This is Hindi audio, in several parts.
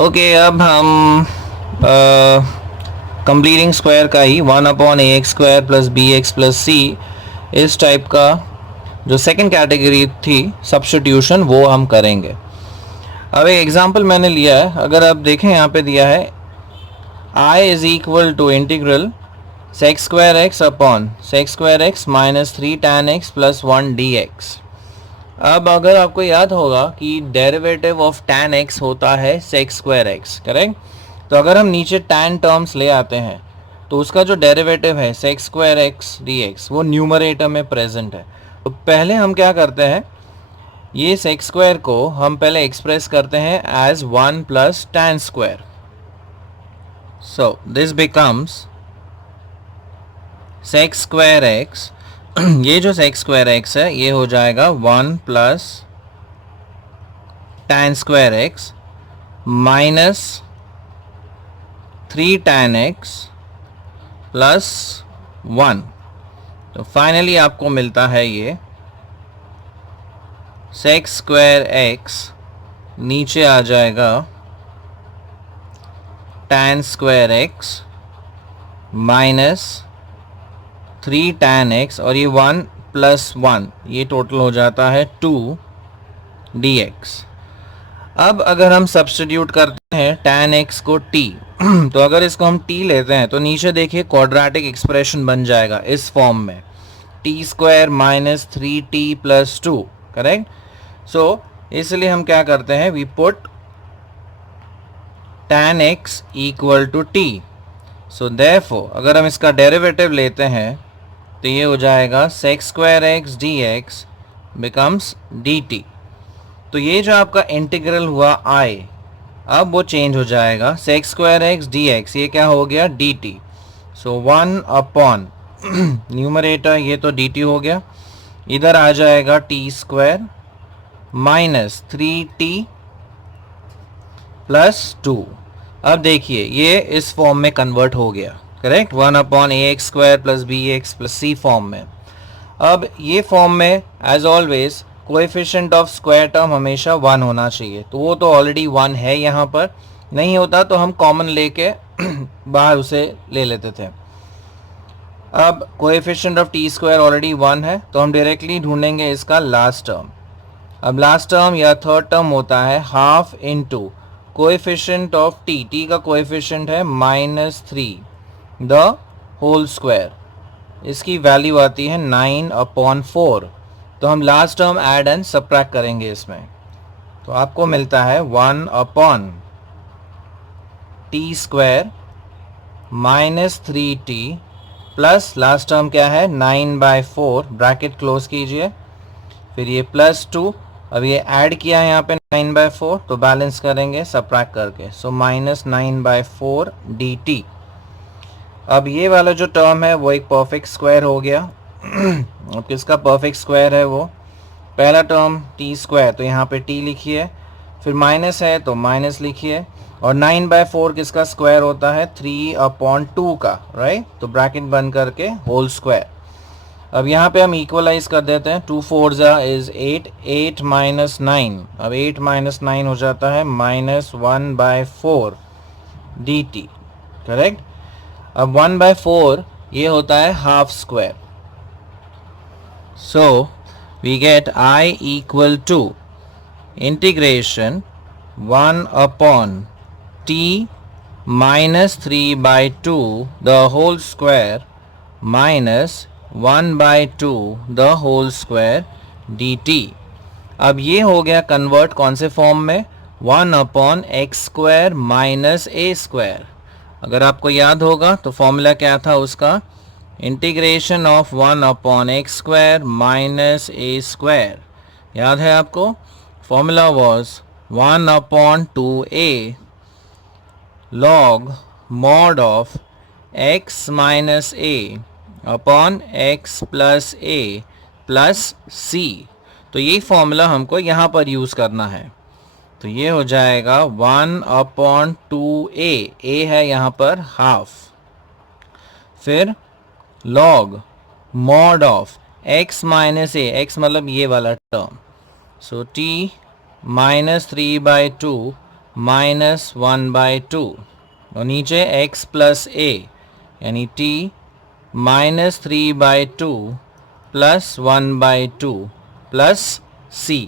ओके, अब हम कंप्लीटिंग स्क्वायर का ही 1/ax² plus bx plus c इस टाइप का जो सेकंड कैटेगरी थी सब्स्टिट्यूशन, वो हम करेंगे। अब एक एग्जांपल मैंने लिया है, अगर आप देखें यहाँ पे दिया है I is equal to integral sec² x upon sec² x minus 3 tan x plus 1 dx। अब अगर आपको याद होगा कि डेरिवेटिव ऑफ tan x होता है sec²x, करेक्ट। तो अगर हम नीचे tan टर्म्स ले आते हैं तो उसका जो डेरिवेटिव है sec²x dx वो न्यूमरेटर में प्रेजेंट है। तो पहले हम क्या करते हैं, ये sec² को हम पहले एक्सप्रेस करते हैं as 1 plus tan²। So this becomes sec²x, ये जो sec²x है ये हो जाएगा 1 plus tan²x minus 3 tan x plus 1। तो फाइनली आपको मिलता है ये sec²x नीचे आ जाएगा tan²x माइनस 3 tan x और ये 1 प्लस 1, ये टोटल हो जाता है 2 dx। अब अगर हम सब्स्टिट्यूट करते हैं tan x को t, तो अगर इसको हम t लेते हैं तो नीचे देखिए क्वाड्रेटिक एक्सप्रेशन बन जाएगा इस फॉर्म में t² minus 3t plus 2, correct. सो इसलिए हम क्या करते हैं, we put tan x equal to t। So therefore अगर हम इसका डेरिवेटिव लेते हैं तो ये हो जाएगा sec²x dx बिकम्स dt। तो ये जो आपका इंटीग्रल हुआ I, अब वो चेंज हो जाएगा sec²x dx, ये क्या हो गया dt। सो 1 अपॉन न्यूमरेटर ये तो dt हो गया, इधर आ जाएगा t² माइनस 3t प्लस 2। अब देखिए ये इस फॉर्म में कन्वर्ट हो गया, correct, 1/ax² plus bx plus c form में। अब ये फॉर्म में as always coefficient of square term हमेशा 1 होना चाहिए, तो वो तो ऑलरेडी 1 है, यहाँ पर नहीं होता तो हम कॉमन लेके बाहर उसे ले लेते थे। अब कोएफिशिएंट ऑफ t² ऑलरेडी 1 है तो हम डायरेक्टली ढूंढेंगे इसका लास्ट टर्म। अब लास्ट टर्म या थर्ड टर्म होता है half into coefficient of t का कोएफिशिएंट है -3 द होल स्क्वायर, इसकी वैल्यू आती है 9/4। तो हम last term add and subtract करेंगे इसमें, तो आपको मिलता है 1/t² minus 3t plus last term क्या है 9/4, ब्रैकेट क्लोज कीजिए, फिर ये प्लस 2, अब ये ऐड किया है यहाँ पे 9/4 तो बैलेंस करेंगे सबट्रैक्ट करके, सो माइनस 9/4 dt। अब ये वाला जो टर्म है वो एक परफेक्ट स्क्वायर हो गया। अब किसका परफेक्ट स्क्वायर है वो, पहला टर्म t², तो यहाँ पे t लिखिए, फिर माइनस है तो माइनस लिखिए, और 9/4 किसका स्क्वायर होता है 3/2 का, राइट, तो ब्रैकेट बंद करके होल स्क्वायर। अब यहाँ पे हम इक्वलाइज कर देते हैं, 2 4 इज 8, 8 माइनस 9, अब 8 माइनस 9 हो जाता है -1/4 dt, करेक्ट। अब 1/4 ये होता है half square, so we get I equal to integration 1/t minus 3/2 the whole square minus 1/2 the whole square dt। अब ये हो गया कन्वर्ट कौन से फॉर्म में, 1/x² माइनस a²। अगर आपको याद होगा तो फॉर्मूला क्या था उसका, integration of 1/x² minus a², याद है आपको, formula was 1/2a log mod of x minus a upon x plus a plus c। तो यही फॉर्मूला हमको यहाँ पर यूज़ करना है, तो ये हो जाएगा 1/2a, a है यहाँ पर हाफ, फिर log mod of x minus a, x मतलब ये वाला टर्म, सो t -3/2 माइनस 1/2 और नीचे x प्लस a यानी t minus 3/2 plus 1/2 plus c।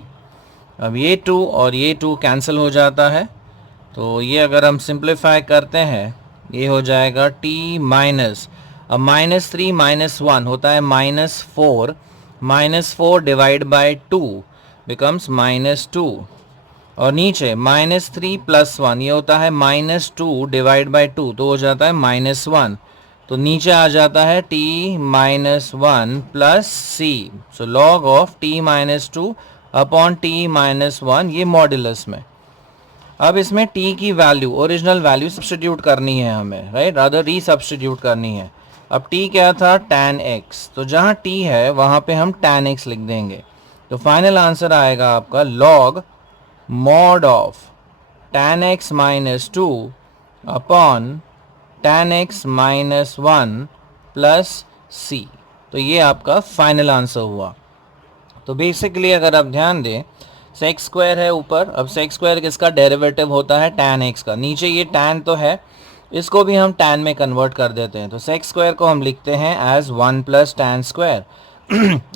अब ये 2 और ये 2 कैंसिल हो जाता है, तो ये अगर हम सिंप्लीफाई करते हैं ये हो जाएगा t माइनस, अब -3 -1 होता है -4, -4 डिवाइड बाय 2 बिकम्स -2 और नीचे -3 + 1 ये होता है -2 डिवाइड बाय 2 तो हो जाता है -1, तो नीचे आ जाता है t -1 plus c। So log of t -2 upon t -1 ये मॉड्यूलस में। अब इसमें t की वैल्यू ओरिजिनल वैल्यू सब्स्टिट्यूट करनी है हमें, राइट, रादर रीसब्स्टिट्यूट करनी है। अब t क्या था tan x, तो जहाँ t है वहाँ पे हम tan x लिख देंगे, तो फाइनल आंसर आएगा आपका log mod of tan x - 2 upon tan x - 1 plus c। तो ये आपका फाइनल आंसर हुआ। तो बेसिकली अगर आप ध्यान दें sec स्क्वायर है ऊपर, अब sec स्क्वायर किसका डेरिवेटिव होता है tan x का, नीचे ये tan तो है इसको भी हम tan में कन्वर्ट कर देते हैं, तो sec स्क्वायर को हम लिखते हैं एज 1 प्लस tan स्क्वायर।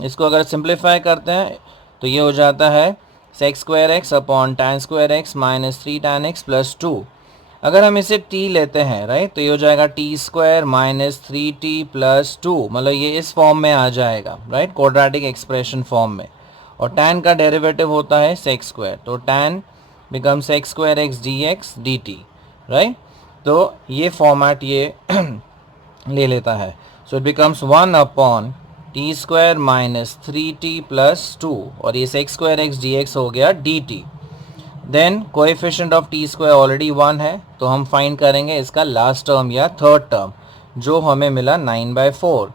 इसको अगर सिंप्लीफाई करते हैं तो ये हो जाता है sec square x upon tan square x minus 3 tan x plus 2। अगर हम इसे t लेते हैं, राइट, तो ये हो जाएगा t square minus 3t plus 2, मतलब ये इस फॉर्म में आ जाएगा, राइट, क्वाड्रेटिक एक्सप्रेशन फॉर्म में। और tan का डेरिवेटिव होता है sec स्क्वायर, तो tan become sec square x dx dt, right. तो ये फॉर्मेट ये ले लेता है, so it becomes 1 upon T square minus 3t plus 2 और ये sec स्क्वायर x dx हो गया dt। Then coefficient of T square already 1 है, तो हम फाइंड करेंगे इसका लास्ट टर्म या थर्ड टर्म, जो हमें मिला 9/4।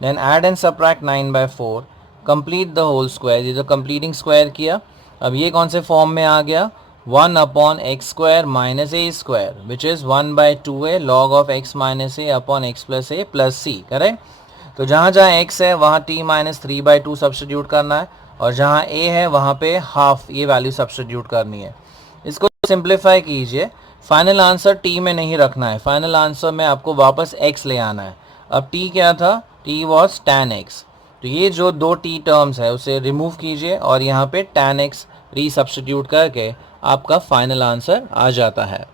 Then add and subtract 9/4, complete the whole square, ये जो कंप्लीटिंग स्क्वायर किया, अब ये कौन से फॉर्म में आ गया 1 upon X square minus A square which is 1/2a log of x minus A upon X plus A plus C, correct. तो जहाँ जहाँ x है वहाँ t माइनस 3/2 सब्स्टिट्यूट करना है और जहाँ a है वहाँ पे हाफ ये वैल्यू सब्स्टिट्यूट करनी है। इसको सिंप्लीफाई कीजिए, फाइनल आंसर t में नहीं रखना है, फाइनल आंसर में आपको वापस x ले आना है। अब t क्या था, t वॉज tan x, तो ये जो दो t टर्म्स है उसे रिमूव कीजिए और यहाँ पे tan x रीसब्स्टिट्यूट करके आपका फाइनल आंसर आ जाता है।